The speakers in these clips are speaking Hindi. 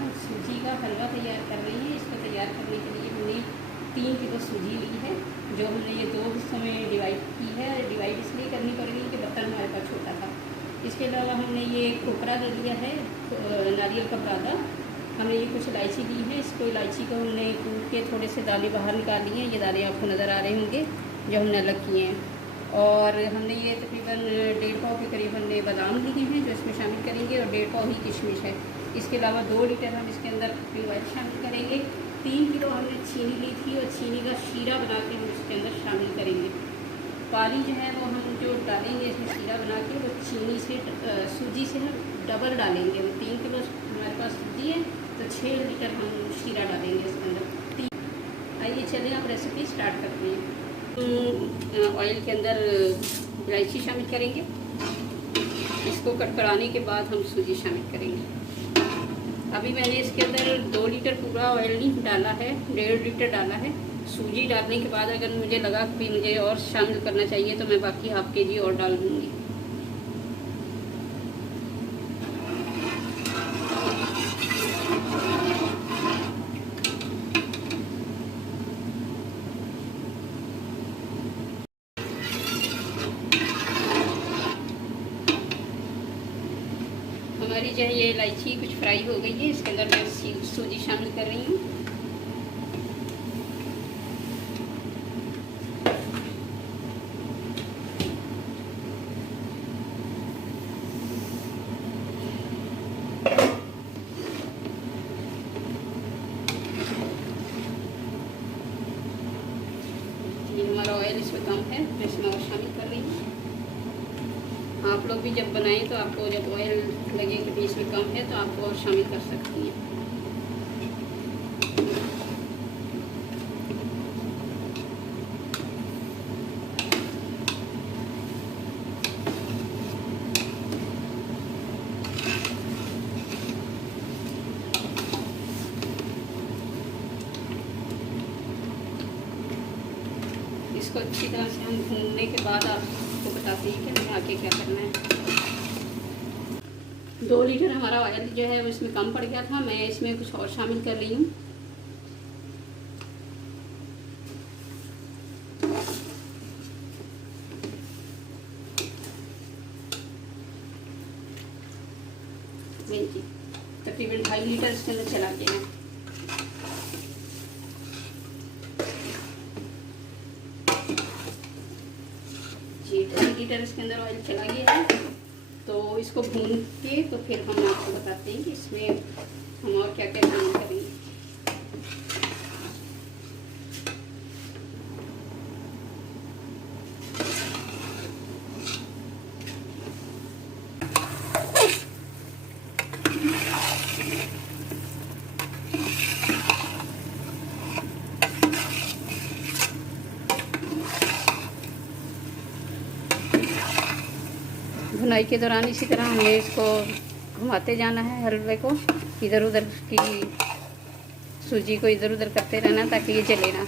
हम सूजी का हलवा तैयार कर रहे हैं। इसको तैयार करने के लिए हमने 3 किलो सूजी ली है, जो हमने ये 2 हिस्सों में डिवाइड की है। डिवाइड इसलिए करनी पड़ गई कि बर्तन हमारे पास छोटा था। इसके अलावा हमने ये खोपरा ले लिया है, नारियल का बुरादा। हमने ये कुछ इलायची ली है। इसको इलायची को हमने कूट के थोड़े से दाने बाहर निकाल लिए हैं। ये दाने आपको नज़र आ रहे होंगे जो हमने अलग किए हैं। और हमने ये तकरीबन 1.5 पाव के करीब हमने बादाम लिए हैं जो इसमें शामिल करेंगे, और 1.5 पाव ही किशमिश है। इसके अलावा 2 लीटर हम इसके अंदर ऑयल शामिल करेंगे। 3 किलो हमने चीनी ली थी और चीनी का शीरा बना के हम इसके अंदर शामिल करेंगे। पानी जो है वो हम जो डालेंगे इसमें शीरा बना के, वो चीनी से सूजी से हम डबल डालेंगे। वो 3 किलो हमारे पास सूजी है तो 6 लीटर हम शीरा डालेंगे इसके अंदर। आइए चलें आप रेसिपी स्टार्ट करते हैं। ऑयल के अंदर इलायची शामिल करेंगे। इसको कड़कड़ाने के बाद हम सूजी शामिल करेंगे। अभी मैंने इसके अंदर 2 लीटर पूरा ऑयल नहीं डाला है, 1.5 लीटर डाला है। सूजी डालने के बाद अगर मुझे लगा कि मुझे और शामिल करना चाहिए तो मैं बाकी हाफ के जी और डाल दूँगी। हमारी जो है ये इलायची कुछ फ्राई हो गई है। इसके अंदर मैं सूजी शामिल कर रही हूँ। ये हमारा ऑयल इसमें कम है, मैं इसमें और शामिल कर रही हूँ। आप लोग भी जब बनाएं तो आपको जब ऑयल लगे कि बीच में कम है तो आपको और शामिल कर सकती हैं। इसको अच्छी तरह से हम भूनने के बाद आपको बताते हैं कि हमें आगे क्या करना है। 2 लीटर हमारा ऑयल जो है वो इसमें कम पड़ गया था, मैं इसमें कुछ और शामिल कर रही हूँ। जी तकरीबन 2.5 लीटर इसके अंदर चला के हैं। जी 2.5 लीटर इसके अंदर ऑयल चला गया है। तो इसको भून के तो फिर हम आपको बताते हैं कि इसमें हम और क्या क्या काम करेंगे। भुनाई के दौरान इसी तरह हमें इसको घुमाते जाना है, हलवे को इधर उधर की सूजी को इधर उधर करते रहना ताकि ये जले ना।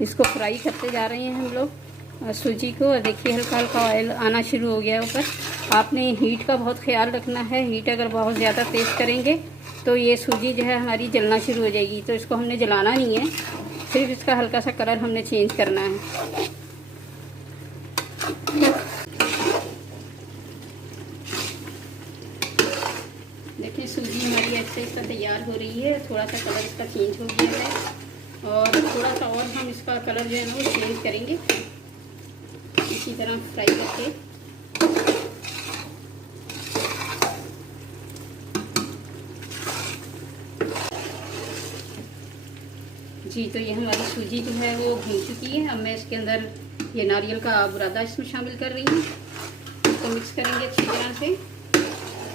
इसको फ्राई करते जा रहे हैं हम लोग सूजी को। देखिए हल्का हल्का ऑयल आना शुरू हो गया है ऊपर। आपने हीट का बहुत ख्याल रखना है। हीट अगर बहुत ज़्यादा तेज़ करेंगे तो ये सूजी जो है हमारी जलना शुरू हो जाएगी। तो इसको हमने जलाना नहीं है, सिर्फ इसका हल्का सा कलर हमने चेंज करना है। देखिए सूजी हमारी ऐसे इसका तैयार हो रही है। थोड़ा सा कलर इसका चेंज हो गया है और थोड़ा सा और हम इसका कलर जो है ना वो चेंज करेंगे इसी तरह फ्राई करके। जी तो ये हमारी सूजी जो है वो भून चुकी है। अब मैं इसके अंदर ये नारियल का बुरादा इसमें शामिल कर रही हूँ। इसको मिक्स करेंगे अच्छी तरह से।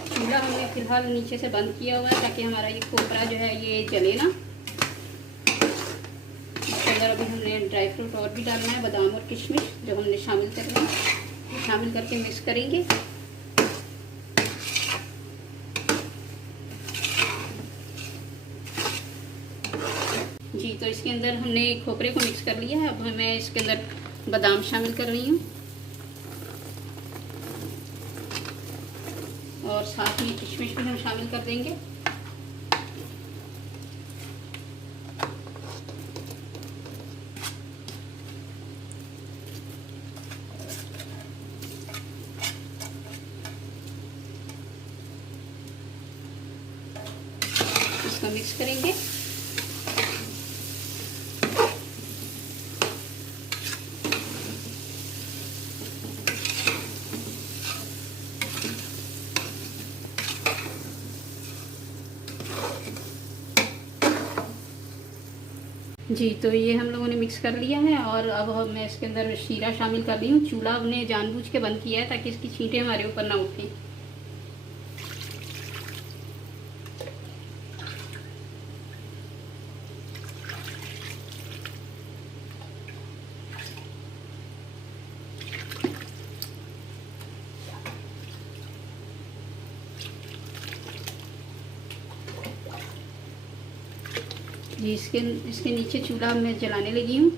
चूल्हा हमने फ़िलहाल नीचे से बंद किया हुआ है ताकि हमारा ये खोपरा जो है ये जले ना। इसके अंदर अभी हमने ड्राई फ्रूट और भी डालना है, बादाम और किशमिश जो हमने शामिल करना है। शामिल करके मिक्स करेंगे। जी तो इसके अंदर हमने खोपरे को मिक्स कर लिया है। अब मैं इसके अंदर बादाम शामिल कर रही हूँ। और साथ में किशमिश भी हम शामिल कर देंगे। इसको मिक्स करेंगे। जी, तो ये हम लोगों ने मिक्स कर लिया है और अब मैं इसके अंदर शीरा शामिल कर रही हूँ। चूल्हा हमने जानबूझ के बंद किया है ताकि इसकी छींटें हमारे ऊपर ना उठें। जी, इसके नीचे चूल्हा मैं जलाने लगी हूँ।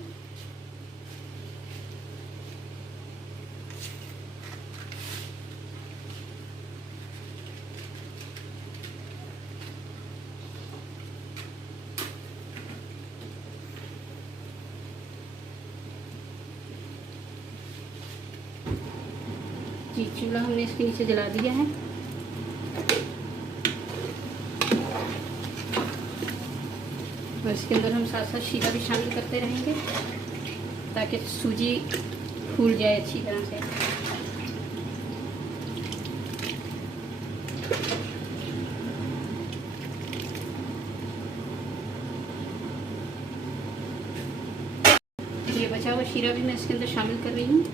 जी, चूल्हा हमने इसके नीचे जला दिया है। और इसके अंदर हम साथ साथ शीरा भी शामिल करते रहेंगे ताकि सूजी फूल जाए अच्छी तरह से। ये बचा हुआ शीरा भी मैं इसके अंदर शामिल कर रही हूँ।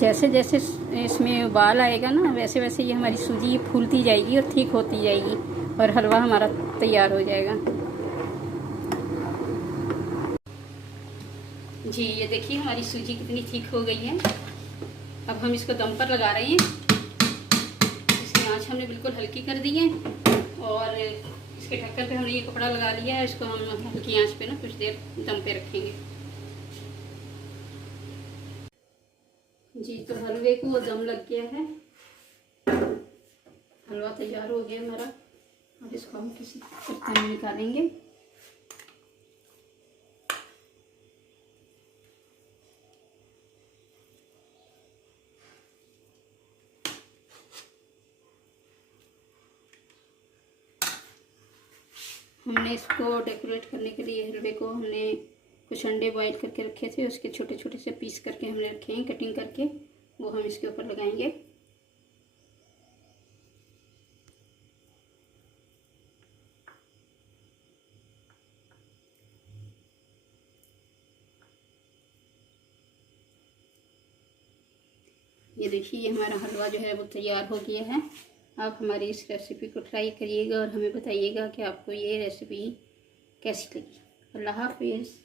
जैसे जैसे इसमें उबाल आएगा ना, वैसे वैसे ये हमारी सूजी फूलती जाएगी और ठीक होती जाएगी और हलवा हमारा तैयार हो जाएगा। जी, ये देखिए हमारी सूजी कितनी ठीक हो गई है। अब हम इसको दम पर लगा रहे हैं। इसकी आंच हमने बिल्कुल हल्की कर दी है और इसके ढक्कन पे हमने ये कपड़ा लगा लिया है। इसको हम हल्की आंच पे ना कुछ देर दम पे रखेंगे। जी, तो हलवे को दम लग गया है। हलवा तैयार हो गया हमारा। अब इसको हम किसी बर्तन में निकालेंगे। हमने इसको डेकोरेट करने के लिए हलवे को हमने कुछ अंडे बॉईल करके रखे थे, उसके छोटे छोटे से पीस करके हमने रखे हैं कटिंग करके, वो हम इसके ऊपर लगाएंगे। ये देखिए हमारा हलवा जो है वो तैयार हो गया है। आप हमारी इस रेसिपी को ट्राई करिएगा और हमें बताइएगा कि आपको ये रेसिपी कैसी लगी। अल्लाह हाफिज़।